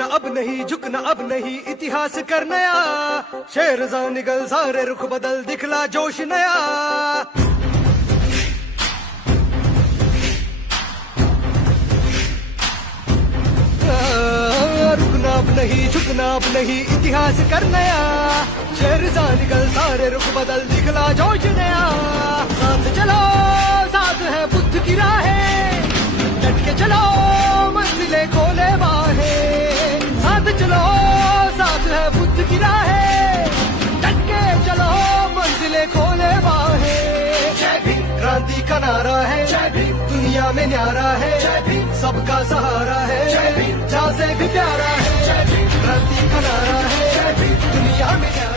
रुकना अब नहीं, झुकना अब नहीं, इतिहास कर नया। शेर जा निकल सारे रुख बदल, दिखला जोश नया। रुकना अब नहीं, झुकना अब नहीं, इतिहास कर नया। शेर जा निकल सारे रुख बदल, दिखला जोश नया। साथ चलो, साथ है बुद्ध की राहें, डट के चलो मंजिलें खोले बाहें। साथ चलो, साथ है बुद्ध की राहें, डट के चलो मंजिलें खोले बाहें। जय भीम क्रांति का नारा है, जय भीम दुनिया में न्यारा है, जय भीम सबका सहारा है, जय भीम जहाँ से भी प्यारा है। जय भीम क्रांति का नारा है, जय भीम दुनिया में न्यारा है।